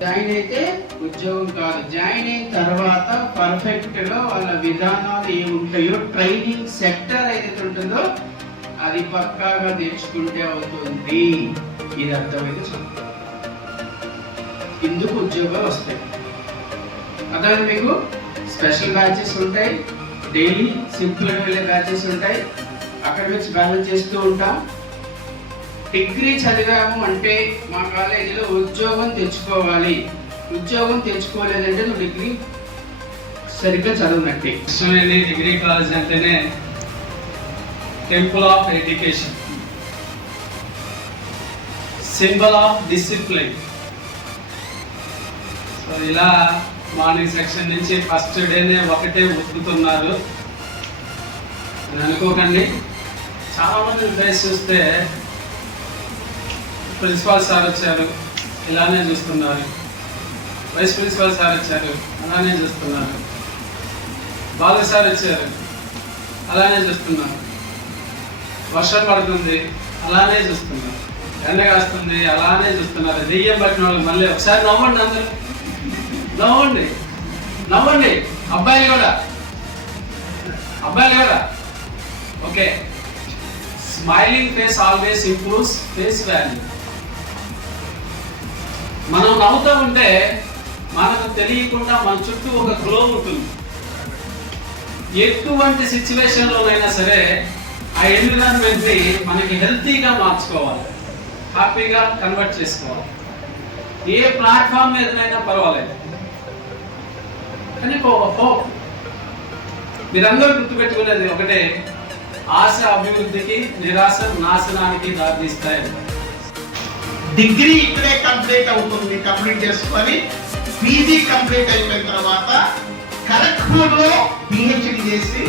Join అయితే ఉద్యోగం కాదు, జాయిన్ అయిన తర్వాత పర్ఫెక్ట్ గా వాళ్ళ విధానాలు ఏముంటాయో ట్రైనింగ్ సెక్టర్ ఏదైతే ఉంటుందో అది పక్కాగా నేర్చుకుంటే అవుతుంది. ఇది అర్థమైంది. ఇందుకు ఉద్యోగాలు వస్తాయి. అదే మీకు స్పెషల్ బ్యాచెస్ ఉంటాయి, డైలీ సింపుల్ వెళ్ళే బ్యాచెస్ ఉంటాయి, అకాడమిక్స్ బ్యాలెన్స్ చేస్తూ ఉంటాం. డిగ్రీ చదివాము అంటే మా కాలేజీలో ఉద్యోగం తెచ్చుకోవాలి. ఉద్యోగం తెచ్చుకోలేదంటే నువ్వు డిగ్రీ సరిగ్గా చదవనట్టే. డిగ్రీ కాలేజ్ అంటేనే temple of education, symbol of discipline. So ఇలా మార్నింగ్ సెక్షన్ నుంచి ఫస్ట్ డేనే ఒకటే ఒప్పుతున్నారు అని అనుకోకండి. చాలా మంది ఫేస్ చూస్తే ప్రిన్సిపాల్ సార్ వచ్చారు ఇలానే చూస్తున్నారు, వైస్ ప్రిన్సిపాల్ సార్ వచ్చారు అలానే చూస్తున్నారు, బాలు సార్ వచ్చారు అలానే చూస్తున్నారు, వర్షం పడుతుంది అలానే చూస్తున్నారు, ఎండ కాస్తుంది అలానే చూస్తున్నారు. దెయ్యం పట్టిన వాళ్ళు మళ్ళీ ఒకసారి నవ్వండి, అందరూ నవ్వండి, నవ్వండి. అబ్బాయిలు కూడా okay. Smiling face always improves face value. మనం నవ్వుతూ ఉంటే మనకు తెలియకుండా మన చుట్టూ ఒక గ్లో ఉంటుంది. ఎటువంటి సిచ్యువేషన్లోనైనా సరే ఆ ఎన్విరాన్మెంట్ని మనకి హెల్తీగా మార్చుకోవాలి, హ్యాపీగా కన్వర్ట్ చేసుకోవాలి. ఏ ప్లాట్ఫామ్ మీదనైనా పర్వాలేదు, కానీ హోప్. మీరందరూ గుర్తుపెట్టుకునేది ఒకటే, ఆశ అభివృద్ధికి, నిరాశ నాశనానికి దారితీస్తాయి. డిగ్రీ ఇక్కడే కంప్లీట్ అవుతుంది. కంప్లీట్ చేసుకొని పీజీ కంప్లీట్ అయిపోయిన తర్వాత ఖరగ్పూర్లో పిహెచ్డి చేసి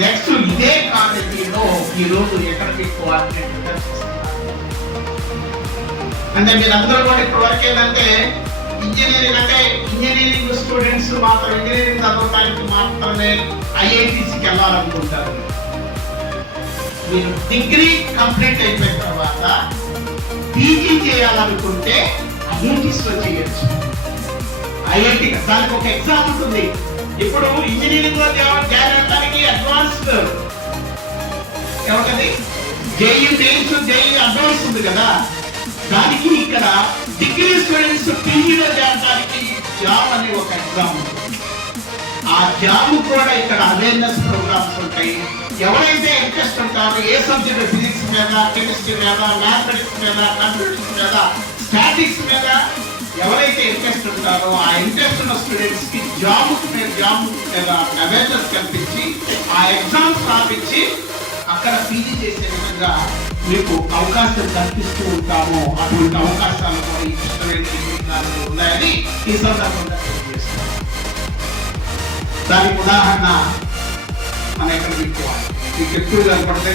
నెక్స్ట్ ఇదే కాలేజీలో ఈరోజు ఎకడమిక్ కోఆర్డినేటర్ అంటే మీరందరూ కూడా ఇప్పటి వరకు ఏంటంటే ఇంజనీరింగ్ అంటే ఇంజనీరింగ్ స్టూడెంట్స్ మాత్రం ఇంజనీరింగ్ చదవడానికి మాత్రమే ఐఐటీసీకి వెళ్ళాలనుకుంటారు. మీరు డిగ్రీ కంప్లీట్ అయిపోయిన తర్వాత పీజీ చేయాలనుకుంటే ఐఐటీస్లో చేయొచ్చు. ఐఐటీ దానికి ఒక ఎగ్జామ్ ఉంటుంది. ఇప్పుడు ఇంజనీరింగ్ లో జాయిన్ అవ్వడానికి అడ్వాన్స్డ్ ఏమంటది జేఈ మెయిన్స్ జేఈ అడ్వాన్స్ ఉంది కదా, దానికి ఇక్కడ డిగ్రీ స్టూడెంట్స్ పీజీలో చేరడానికి జాబ్ అనే ఒక ఎగ్జామ్ ఉంటుంది. ఆ జాబ్ కూడా ఇక్కడ అవేర్నెస్ ప్రోగ్రామ్స్ ఉంటాయి. ఎవరైతే ఇంట్రెస్ట్ ఉంటారో ఏ సబ్జెక్ట్ ఫిజిక్స్ మీద, కెమిస్ట్రీ మీద, మ్యాథమెటిక్స్ మీద, కంప్యూటర్స్ మీద, స్టాటిక్స్ మీద ఎవరైతే ఇంట్రెస్ట్ ఉంటారో ఆ ఇంట్రెస్ట్ ఉన్న స్టూడెంట్స్ కి జాబ్ మీద అవేర్నెస్ కల్పించి ఆ ఎగ్జామ్స్ రాపించి అక్కడ పీజీ చేసే విధంగా మీకు అవకాశం కల్పిస్తూ ఉంటాము. అటువంటి అవకాశాలు కూడా ఈ స్టూడెంట్స్ ఉన్నాయని ఈ సందర్భంగా తెలియజేస్తాం. దానికి ఉదాహరణ మన ఎక్కడ మీకు ఎక్కువ కనపడితే